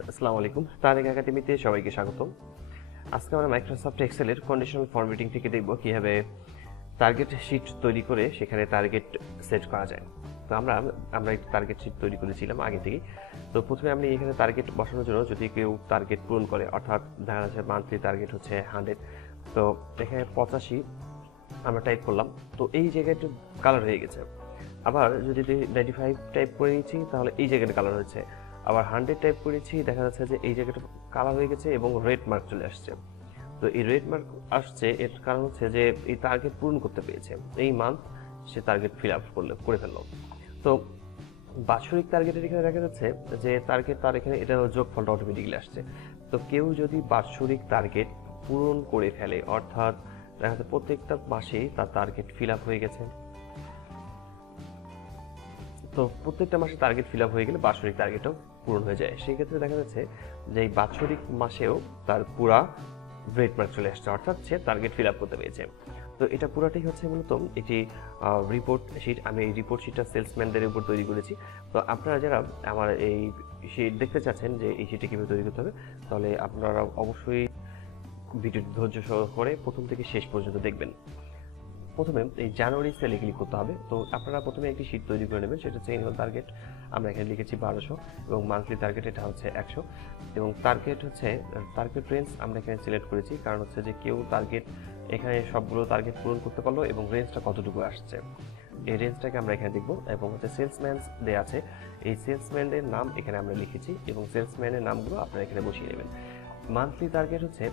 আসসালামু আলাইকুম। তারেক একাডেমিতে সবাইকে স্বাগতম। আজকে আমরা মাইক্রোসফট এক্সেলের কন্ডিশনাল ফরম্যাটিং থেকে দেখব কিভাবে টার্গেট শীট তৈরি করে সেখানে টার্গেট সেট করা যায়। তো আমরা একটা টার্গেট শীট তৈরি করেছিলাম আগে থেকেই। তো প্রথমে আমি এখানে টার্গেট বসানোর জন্য যদি কেউ টার্গেট পূরণ করে, অর্থাৎ দেখা যাচ্ছে মান্থলি টার্গেট হচ্ছে 100, তো এখানে 85 আমরা টাইপ করলাম। তো এই জায়গাটা কালার হয়ে গেছে। আবার যদি 95 টাইপ করে নিচ্ছি তাহলে এই জায়গাটা কালার হয়েছে। আবার 100 টাইপ করেছি, দেখা যাচ্ছে যে এই জায়গাটা কালার হয়ে গেছে এবং রেড মার্ক চলে আসছে। তো এই রেড মার্ক আসছে এর কারণ হচ্ছে যে এই টার্গেট পূরণ করতে পেরেছে, এই মান্থ সে টার্গেট ফিল আপ করে ফেললো। তো বাৎসরিক টার্গেটের এখানে দেখা যাচ্ছে যে টার্গেট তার এখানে এটা যোগফলটা অটোমেটিক্যালি আসছে। তো কেউ যদি বাৎসরিক টার্গেট পূরণ করে ফেলে, অর্থাৎ দেখা যাচ্ছে প্রত্যেকটা মাসেই তার টার্গেট ফিল আপ হয়ে গেছে, তো প্রত্যেকটা মাসে টার্গেট ফিল আপ হয়ে গেলে বাৎসরিক টার্গেটও পূরণ হয়ে যায়। সেই ক্ষেত্রে দেখা যাচ্ছে যে এই বাৎসরিক মাসেও তার পুরা রেড মার্ক চলে আসছে, অর্থাৎ সে টার্গেট ফিল আপ করতে পেরেছে। তো এটা পুরাটাই হচ্ছে মূলত একটি রিপোর্ট শিট। আমি এই রিপোর্ট শিটটা সেলসম্যানদের উপর তৈরি করেছি। তো আপনারা যারা আমার এই শিট দেখতে চাচ্ছেন যে এই শিটটা কীভাবে তৈরি করতে হবে, তাহলে আপনারা অবশ্যই ভিডিওটি ধৈর্য সহকারে প্রথম থেকে শেষ পর্যন্ত দেখবেন। প্রথমে এই জানুয়ারি সেলে ক্লিক করতে হবে। তো আপনারা প্রথমে একটি শীট তৈরি করে নেবেন, সেটা হচ্ছে অ্যানুয়াল টার্গেট। আমরা এখানে লিখেছি 1200 এবং মান্থলি টার্গেট এটা হচ্ছে 100 এবং টার্গেট রেঞ্জ আমরা এখানে সিলেক্ট করেছি, কারণ হচ্ছে যে কেউ টার্গেট এখানে সবগুলো টার্গেট পূরণ করতে পারলো এবং রেঞ্জটা কতটুকু আসছে এই রেঞ্জটাকে আমরা এখানে দেখব। এবং হচ্ছে সেলসম্যান দেওয়া আছে, এই সেলসম্যানের নাম এখানে আমরা লিখেছি এবং সেলসম্যানের নামগুলো আপনারা এখানে বসিয়ে নেবেন। মান্থলি টার্গেট হচ্ছে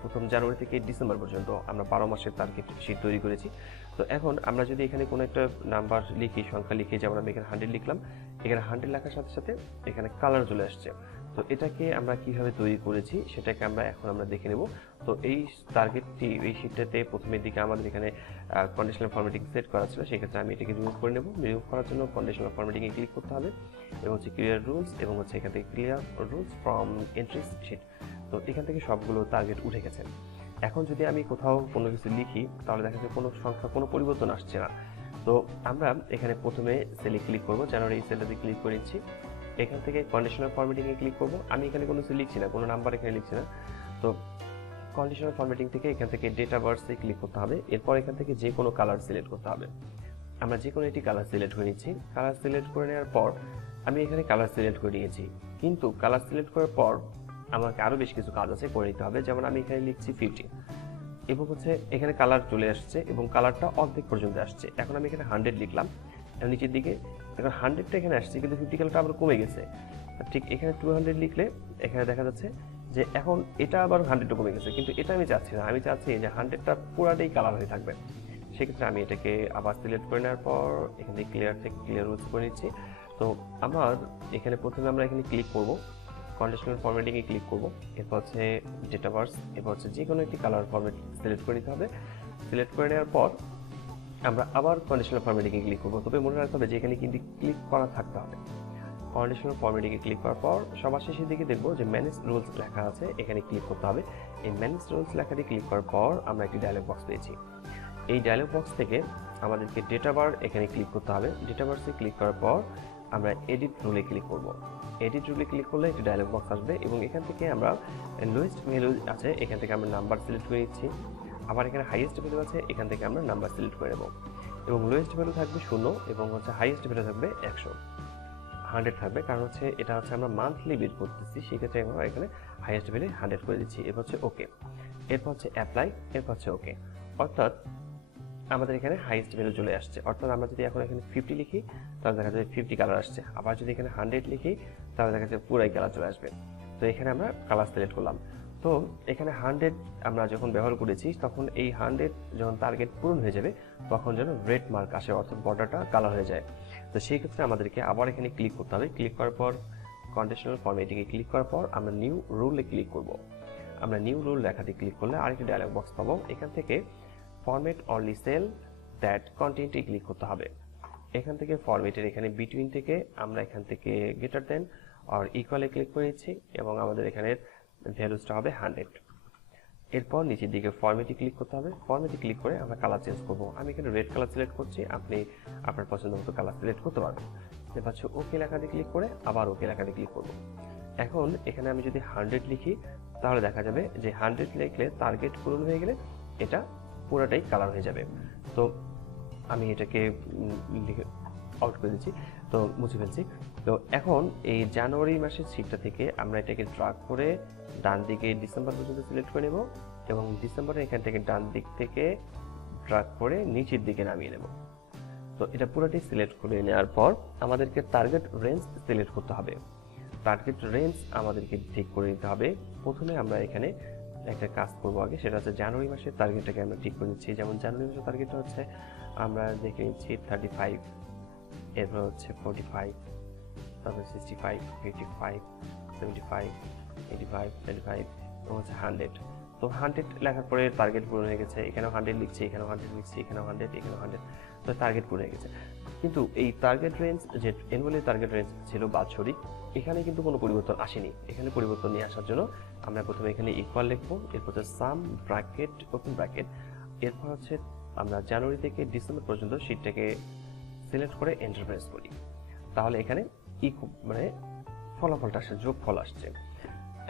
প্রথম জানুয়ারি থেকে ডিসেম্বর পর্যন্ত আমরা 12 মাসের টার্গেট শীট তৈরি করেছি। তো এখন আমরা যদি এখানে কোনো একটা নাম্বার লিখি, সংখ্যা লিখি, যেমন আমি এখানে 100 লিখলাম, এখানে 100 লেখার সাথে সাথে এখানে কালার চলে আসছে। তো এটাকে আমরা কিভাবে তৈরি করেছি সেটাকে আমরা দেখে নেব। তো এই টার্গেটটি এই শীটটাতে প্রথমের দিকে আমাদের এখানে কন্ডিশনাল ফরম্যাটিং সেট করা ছিল, সেক্ষেত্রে আমি এটাকে রিমুভ করে নেব। রিমুভ করার জন্য কন্ডিশনাল ফরম্যাটিংয়ে ক্লিক করতে হবে এবং হচ্ছে ক্লিয়ার রুলস এবং হচ্ছে এখান থেকে clear rules from entries sheet. তো এখান থেকে সবগুলো টার্গেট উঠে গেছে। এখন যদি আমি কোথাও কোনো কিছু লিখি তাহলে দেখা যাচ্ছে কোনো সংখ্যা কোনো পরিবর্তন আসছে না। তো আমরা এখানে প্রথমে সেলে ক্লিক করব, জানুয়ারি সেলটাতে ক্লিক করে নিচ্ছি। এখান থেকে কন্ডিশনাল ফরম্যাটিংয়ে ক্লিক করব। আমি এখানে কোনো কিছু লিখছি না, কোনো নাম্বার এখানে লিখছি না। তো কন্ডিশনাল ফরম্যাটিং থেকে এখান থেকে ডেট অফ বার্থে ক্লিক করতে হবে। এরপর এখান থেকে যে কোনো কালার সিলেক্ট করতে হবে। আমরা যে কোনো একটি কালার সিলেক্ট করে নিচ্ছি। কালার সিলেক্ট করে নেওয়ার পর আমি এখানে কালার সিলেক্ট করে নিয়েছি, কিন্তু কালার সিলেক্ট করার পর আমাকে আরও বেশ কিছু কাজ আছে করে নিতে হবে। যেমন আমি এখানে লিখছি 50 এবং হচ্ছে এখানে কালার চলে আসছে এবং কালারটা অর্ধেক পর্যন্ত আসছে। এখন আমি এখানে 100 লিখলাম নিচের দিকে, এখন 100টা এখানে আসছে কিন্তু 50 কালারটা আবার কমে গেছে। ঠিক এখানে 200 লিখলে এখানে দেখা যাচ্ছে যে এখন এটা আবার 100টা কমে গেছে, কিন্তু এটা আমি চাচ্ছি না। আমি চাচ্ছি যে 100টা পুরাটাই কালার হয়ে থাকবে। সেক্ষেত্রে আমি এটাকে আবার সিলেক্ট করে নেওয়ার পর এখানে ক্লিয়ার রুলস করে নিচ্ছি। তো আমার এখানে প্রথমে আমরা এখানে ক্লিক করব, কন্ডিশনাল ফরম্যাটিংয়ে ক্লিক করব, এরপর হচ্ছে ডেটা বার্স, এরপর হচ্ছে যে কোনো একটি কালার ফরম্যাট সিলেক্ট করে নিতে হবে। সিলেক্ট করে নেওয়ার পর আমরা আবার কন্ডিশনাল ফরম্যাটিংয়ে ক্লিক করব। তবে মনে রাখতে হবে যে এখানে কিন্তু ক্লিক করা থাকতে হবে। কন্ডিশনাল ফরম্যাটিংয়ে ক্লিক করার পর সবার শেষের দিকে দেখব যে ম্যানেজ রুলস লেখা আছে, এখানে ক্লিক করতে হবে। এই ম্যানেজ রুলস লেখাটি ক্লিক করার পর আমরা একটি ডায়লগ বক্স পেয়েছি। এই ডায়লগ বক্স থেকে আমাদেরকে ডেটা বার এখানে ক্লিক করতে হবে। ডেটা বার্সে ক্লিক করার পর আমরা এডিট রুলে ক্লিক করব। এডিট রুলে ক্লিক করলে একটি ডায়লগ বক্স আসবে এবং এখান থেকে আমরা লোয়েস্ট ভ্যালু আছে, এখান থেকে আমরা নাম্বার সিলেক্ট করে নিচ্ছি। আবার এখানে হাইয়েস্ট ভ্যালু আছে, এখান থেকে আমরা নাম্বার সিলেক্ট করে নেব এবং লোয়েস্ট ভ্যালু থাকবে 0 এবং হচ্ছে হাইয়েস্ট ভ্যালু থাকবে 100 থাকবে, কারণ হচ্ছে এটা হচ্ছে আমরা মান্থলি বের করতেছি, সেক্ষেত্রে আমরা এখানে হাইয়েস্ট ভ্যালু 100 করে দিচ্ছি। এরপর হচ্ছে ওকে, এরপর হচ্ছে অ্যাপ্লাই, এরপর হচ্ছে ওকে। অর্থাৎ আমাদের এখানে হাইয়েস্ট ভ্যালু চলে আসছে। অর্থাৎ আমরা যদি এখন এখানে 50 লিখি তাহলে দেখা যাবে 50 কালার আসছে। আবার যদি এখানে 100 লিখি তাহলে দেখা যাবে পুরাই কালার চলে আসবে। তো এখানে আমরা কালার সিলেক্ট করলাম। তো এখানে 100 আমরা যখন ব্যবহার করেছি তখন এই 100 যখন টার্গেট পূরণ হয়ে যাবে তখন যেন রেড মার্ক আসে, অর্থাৎ বর্ডারটা কালার হয়ে যায়। তো সেই ক্ষেত্রে আমাদেরকে আবার এখানে ক্লিক করতে হবে। ক্লিক করার পর কন্ডিশনাল ফরম্যাটিংয়ে ক্লিক করার পর আমরা নিউ রুলে ক্লিক করব। আমরা নিউ রুল লেখাতে ক্লিক করলে আরেকটি ডায়লগ বক্স পাবো। এখান থেকে ফরম্যাট অনলি সেল দ্যাট কন্টেন্টে ক্লিক করতে হবে। এখান থেকে ফরম্যাটের এখানে বিটুইন থেকে আমরা এখান থেকে গ্রেটার দেন আর ইকুয়ালে ক্লিক করে নিচ্ছি এবং আমাদের এখানে ভ্যালুসটা হবে 100। এরপর নিচের দিকে ফরম্যাটে ক্লিক করতে হবে। ফরম্যাটে ক্লিক করে আমরা কালার চেঞ্জ করব। আমি এখানে রেড কালার সিলেক্ট করছি, আপনি আপনার পছন্দ মতো কালার সিলেক্ট করতে পারবেন। এবার হচ্ছে ওকে লেখাতে ক্লিক করে আবার ওকে লেখাতে ক্লিক করব। এখন এখানে আমি যদি 100 লিখি তাহলে দেখা যাবে যে 100 লিখলে টার্গেট পূরণ হয়ে গেলে এটা পুরোটাই কালার হয়ে যাবে। তো আমি এটাকে লিখে আউট করে দিচ্ছি, তো মুছে ফেলছি। তো এখন এই জানুয়ারি মাসের শীটটা থেকে আমরা এটাকে ড্রাগ করে ডান দিকে ডিসেম্বর পর্যন্ত সিলেক্ট করে নেব এবং ডিসেম্বরের এখান থেকে ডান দিক থেকে ড্রাগ করে নিচের দিকে নামিয়ে নেব। তো এটা পুরোটাই সিলেক্ট করে নেওয়ার পর আমাদেরকে টার্গেট রেঞ্জ সিলেক্ট করতে হবে। টার্গেট রেঞ্জ আমাদেরকে ঠিক করে নিতে হবে। প্রথমে আমরা এখানে একটা কাজ করবো আগে, সেটা হচ্ছে জানুয়ারি মাসের টার্গেটটাকে আমরা ঠিক করে নিচ্ছি। যেমন জানুয়ারি মাসের টার্গেটটা হচ্ছে আমরা দেখে নিচ্ছি 35, এরপর হচ্ছে 45, তারপর 65, 85, 75, 85, 95 এবং হচ্ছে 100। তো 100 লেখার পরে টার্গেট পূরণ হয়ে গেছে। এখানেও 100 লিখছি, এখানেও 100 লিখছি, এখানেও 100, এখানেও 100, তো টার্গেট পূরণ হয়ে গেছে। কিন্তু এই টার্গেট রেঞ্জ যে অ্যানুয়ালি টার্গেট রেঞ্জ ছিল বাৎসরিক, এখানে কিন্তু কোনো পরিবর্তন আসেনি। এখানে পরিবর্তন নিয়ে আসার জন্য আমরা প্রথমে এখানে ইকুয়াল লিখবো, এরপর হচ্ছে সাম ব্র্যাকেট ওপেন ব্র্যাকেট, এরপর হচ্ছে আমরা জানুয়ারি থেকে ডিসেম্বর পর্যন্ত শীটটাকে সিলেক্ট করে এন্টার প্রেস করি। তাহলে এখানে মানে ফলাফলটা আসছে, যোগফল আসছে।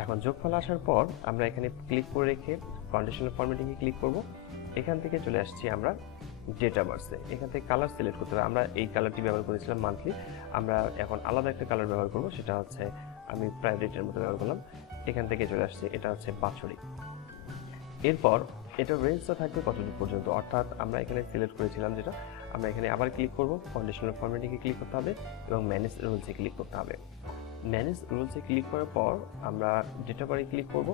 এখন যোগফল আসার পর আমরা এখানে ক্লিক করে রেখে কন্ডিশনাল ফরম্যাটিংয়ে ক্লিক করব। এখান থেকে চলে আসছি আমরা ডেটা বার্সে, এখান থেকে কালার সিলেক্ট করতে হবে। আমরা এই কালারটি ব্যবহার করেছিলাম মান্থলি, আমরা এখন আলাদা একটা কালার ব্যবহার করব, সেটা হচ্ছে আমি প্রাইভেটের মতো ব্যবহার করলাম। এখান থেকে চলে আসছি, এটা হচ্ছে বাৎসরিক। এরপর এটার রেঞ্জটা থাকবে কতদূর পর্যন্ত, অর্থাৎ আমরা এখানে সিলেক্ট করেছিলাম যেটা, আমরা এখানে আবার ক্লিক করব, কন্ডিশনাল ফরম্যাটিংয়ে ক্লিক করতে হবে এবং ম্যানেজ রুলসে ক্লিক করতে হবে। ম্যানেজ রুলসে ক্লিক করার পর আমরা ডেটা বারে ক্লিক করব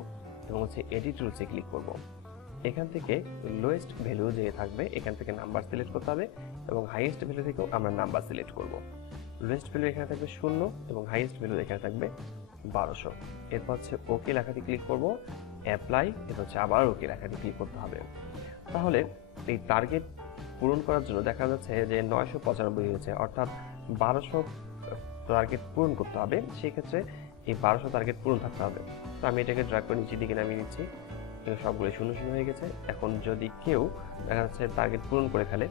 এবং হচ্ছে এডিট রুলসে ক্লিক করব। এখান থেকে লোয়েস্ট ভ্যালু যে থাকবে এখান থেকে নাম্বার সিলেক্ট করতে হবে এবং হাইয়েস্ট ভ্যালু থেকেও আমরা নাম্বার সিলেক্ট করব। লোয়েস্ট ভ্যালু এখানে থাকবে 0 এবং হাইয়েস্ট ভ্যালু এখানে থাকবে 1200। এরপর হচ্ছে ওকে লেখাটি ক্লিক করব, অ্যাপ্লাই, এটা হচ্ছে আবার ওকে লেখাটি ক্লিক করতে হবে। তাহলে এই টার্গেট পূরণ করার জন্য দেখা যাচ্ছে যে 995 হয়েছে, অর্থাৎ 1200 টার্গেট পূরণ করতে হবে। সেই ক্ষেত্রে এই 1200 টার্গেট পূরণ থাকতে হবে। তো আমি এটাকে ড্র্যাগ করে নিচের দিকে নামিয়ে নিচ্ছি, সবগুলো 00 হয়ে গেছে। এখন যদি কেউ দেখা যাচ্ছে টার্গেট পূরণ করে ফেলে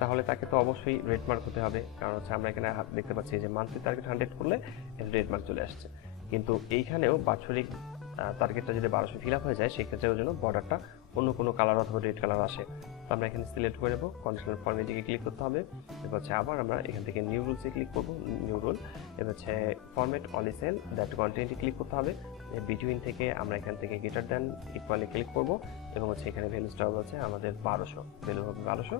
তাহলে তাকে তো অবশ্যই রেড মার্ক হতে হবে, কারণ হচ্ছে আমরা এখানে দেখতে পাচ্ছি যে মান্থলি টার্গেট 100 করলে রেড মার্ক চলে আসছে। কিন্তু এইখানেও বাৎসরিক টার্গেটটা যদি 1200 ফিল আপ হয়ে যায় সেক্ষেত্রে ওর জন্য বর্ডারটা অন্য কোনো কালার অথবা রেড কালার আসে। তো আমরা এখানে সিলেক্ট করে নেবো, কন্ডিশনাল ফরম্যাটিংয়ে ক্লিক করতে হবে। এবার হচ্ছে আবার আমরা এখান থেকে নিউ রুলসে ক্লিক করবো, নিউ রুল, এবার হচ্ছে ফরম্যাট অনলি সেল দ্যাট কন্টেন্টে ক্লিক করতে হবে। বিটুইন থেকে আমরা এখান থেকে গ্রেটার দ্যান ইকুয়ালি ক্লিক করবো এবং হচ্ছে এখানে ভ্যালুসটা হচ্ছে আমাদের 1200, ভ্যালু হবে 1200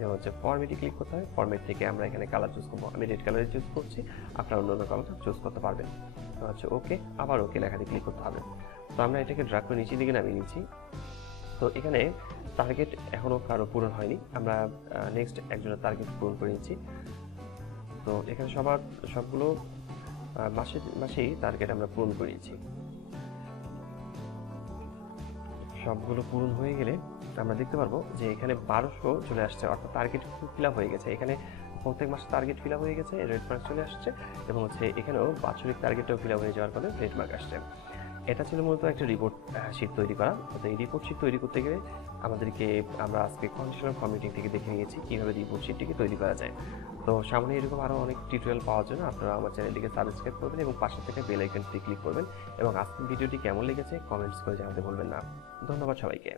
এবং হচ্ছে ফরম্যাটে ক্লিক করতে হবে। ফরম্যাট থেকে আমরা এখানে কালার চুজ করবো, আমি রেড কালারে চুজ করছি, আপনারা অন্য অন্য কালারটা চুজ করতে পারবেন। তো হচ্ছে ওকে, আবার ওকে লেখাতে ক্লিক করতে হবে। তো আমরা এটাকে ড্র্যাগ করে নিচের দিকে নামিয়ে নিচ্ছি। তো এখানে টার্গেট এখনও কারো পূরণ হয়নি, আমরা নেক্সট একজনের টার্গেট পূরণ করে নিচ্ছি। তো এখানে সবগুলো মাসেই টার্গেট আমরা পূরণ করে নিচ্ছি। সবগুলো পূরণ হয়ে গেলে আমরা দেখতে পারবো যে এখানে 1200 চলে আসছে, অর্থাৎ টার্গেট ফিল আপ হয়ে গেছে। এখানে প্রত্যেক মাসে টার্গেট ফিল আপ হয়ে গেছে, রেড মার্ক চলে আসছে এবং হচ্ছে এখানেও বাৎসরিক টার্গেটটাও ফিল আপ হয়ে যাওয়ার ফলে রেড মার্ক আসছে। এটা ছিল মূলত একটা রিপোর্ট শিট তৈরি করা। তো এই রিপোর্ট শিট তৈরি করতে গেলে আমরা আজকে কন্ডিশনাল ফরম্যাটিং থেকে দেখে নিয়েছি কীভাবে রিপোর্ট শিটটিকে তৈরি করা যায়। তো সামনে এরকম আরও অনেক টিউটোরিয়াল পাওয়ার জন্য আপনারা আমার চ্যানেলটিকে সাবস্ক্রাইব করবেন এবং পাশে থেকে বেল আইকনটি ক্লিক করবেন এবং আজকের ভিডিওটি কেমন লেগেছে কমেন্টস করে জানাতে ভুলবেন না। ধন্যবাদ সবাইকে।